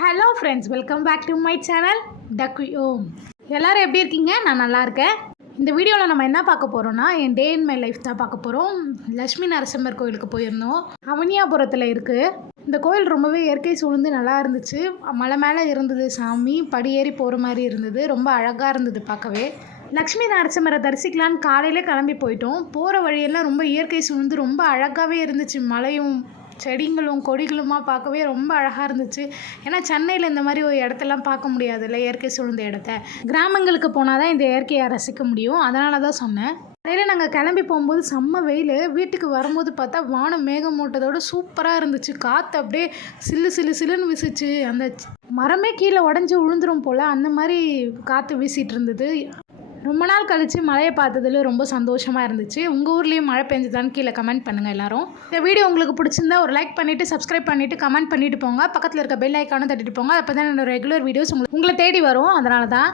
Hello friends, welcome back to my channel டக்வி ஓம். எல்லோரும் எப்படி இருக்கீங்க? நான் நல்லா இருக்கேன். இந்த வீடியோவில் நம்ம என்ன பார்க்க போகிறோன்னா, என் டே இன் மை லைஃப் தான் பார்க்க போகிறோம். லட்சுமி நரசிம்மர் கோயிலுக்கு போயிருந்தோம். அவனியாபுரத்தில் இருக்குது. இந்த கோயில் ரொம்பவே இயற்கை சூழ்ந்து நல்லா இருந்துச்சு. மலை மேலே இருந்தது சாமி, படியேறி போகிற மாதிரி இருந்தது. ரொம்ப அழகாக இருந்தது பார்க்கவே. லக்ஷ்மி நரசிம்மரை தரிசிக்கலான்னு காலையில் கிளம்பி போயிட்டோம். போகிற வழியெல்லாம் ரொம்ப இயற்கை சூழ்ந்து ரொம்ப அழகாகவே இருந்துச்சு. மலையும் செடிங்களும் கொடிகளுமா பார்க்கவே ரொம்ப அழகாக இருந்துச்சு. ஏன்னா சென்னையில் இந்த மாதிரி ஒரு இடத்தெல்லாம் பார்க்க முடியாதுல்ல, இயற்கை சூழ்ந்த இடத்த. கிராமங்களுக்கு போனால் தான் இந்த இயற்கையை ரசிக்க முடியும். அதனால தான் சொன்னேன். காலையில் நாங்கள் கிளம்பி போகும்போது செம்ம வெயில். வீட்டுக்கு வரும்போது பார்த்தா வானம் மேகமூட்டத்தோடு சூப்பராக இருந்துச்சு. காற்று அப்படியே சில்லு சில்லு சில்லுன்னு வீசிச்சு. அந்த மரமே கீழே உடஞ்சி விழுந்துரும் போல் அந்த மாதிரி காற்று வீசிகிட்டு இருந்தது. ரொம்ப நாள் கழித்து மழையை பார்த்ததுல ரொம்ப சந்தோஷமாக இருந்துச்சு. உங்கள் ஊர்லேயும் மழை பெஞ்சுதான்னு கீழே கமெண்ட் பண்ணுங்கள் எல்லோரும். இந்த வீடியோ உங்களுக்கு பிடிச்சிருந்தா ஒரு லைக் பண்ணிவிட்டு சப்ஸ்கிரைப் பண்ணிவிட்டு கமெண்ட் பண்ணிவிட்டு போங்க. பக்கத்தில் இருக்க பெல் ஐக்கானும் தட்டிட்டு போங்க. அப்போ தான் என்னோட ரெகுலர் வீடியோஸ் உங்களை தேடி வரும். அதனால தான்